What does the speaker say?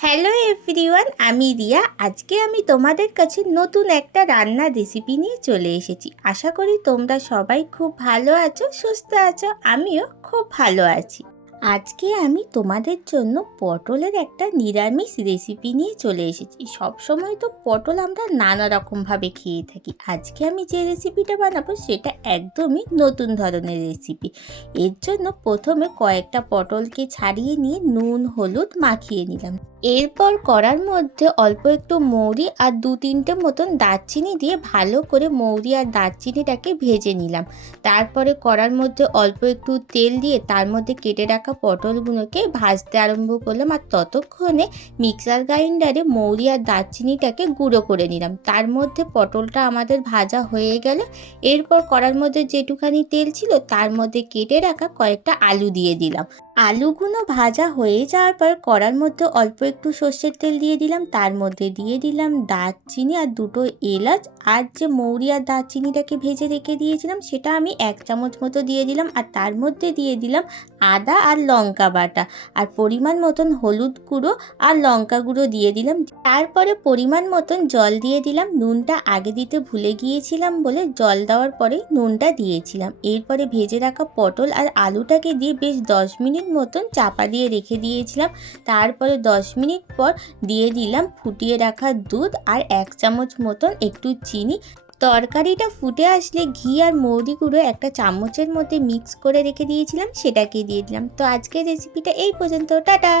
Hello everyone, আমি রিয়া। আজকে আমি তোমাদের কাছে নতুন একটা রান্নার রেসিপি নিয়ে চলে এসেছি। আশা করি তোমরা সবাই খুব ভালো আছো, সুস্থ আছো। আমিও খুব ভালো আছি। আজকে আমি তোমাদের জন্য পটলের একটা নিরামিষ রেসিপি নিয়ে চলে এসেছি। সব সময় তো পটল আমরা নানা রকমভাবে খেয়ে থাকি। আজকে আমি যে রেসিপিটা বানাবো সেটা একদমই নতুন ধরনের রেসিপি। এর জন্য প্রথমে কয়েকটা পটলকে ছাড়িয়ে নিয়ে নুন হলুদ মাখিয়ে নিলাম। এরপর কড়ার মধ্যে অল্প একটু মৌরি আর 2-3টে মতন দারচিনি দিয়ে ভালো করে মৌরি আর দারচিনিটাকে ভেজে নিলাম। তারপরে কড়ার মধ্যে অল্প একটু তেল দিয়ে তার মধ্যে কেটে রাখা পটলগুলোকে ভাজতে আরম্ভ করলাম। আর ততক্ষণে মিক্সার গ্রাইন্ডারে মৌরি আর দারচিনিটাকে গুঁড়ো করে নিলাম। তার মধ্যে পটলটা আমাদের ভাজা হয়ে গেল। এরপর কড়ার মধ্যে যেটুখানি তেল ছিল তার মধ্যে কেটে রাখা কয়েকটা আলু দিয়ে দিলাম। আলুগুলো ভাজা হয়ে যাওয়ার পর কড়ার মধ্যে অল্প একটু সর্ষের তেল দিয়ে দিলাম। তার মধ্যে দিয়ে দিলাম দারচিনি আর 2টো এলাচ। আর যে মৌরি আর দারচিনিটাকে ভেজে রেখে দিয়েছিলাম সেটা আমি 1 চামচ মতো দিয়ে দিলাম। আর তার মধ্যে দিয়ে দিলাম আদা আর লঙ্কা বাটা, আর পরিমাণ মতন হলুদ গুঁড়ো আর লঙ্কা গুঁড়ো দিয়ে দিলাম। তারপরে পরিমাণ মতন জল দিয়ে দিলাম। নুনটা আগে দিতে ভুলে গিয়েছিলাম বলে জল দেওয়ার পরে নুনটা দিয়েছিলাম। এরপরে ভেজে রাখা পটল আর আলুটাকে দিয়ে বেশ 10 মিনিট মতন চাপা দিয়ে রেখে দিয়েছিলাম। তারপরে 10 মিনিট পর দিয়ে দিলাম ফুটিয়ে রাখা দুধ আর 1 চামচ মতন একটু চিনি। তরকারিটা ফুটে আসলে ঘি আর মৌরি গুঁড়ো একটা চামচের মধ্যে মিক্স করে রেখে দিয়েছিলাম, সেটাকে দিয়ে দিলাম। তো আজকের রেসিপিটা এই পর্যন্ত। টাটা।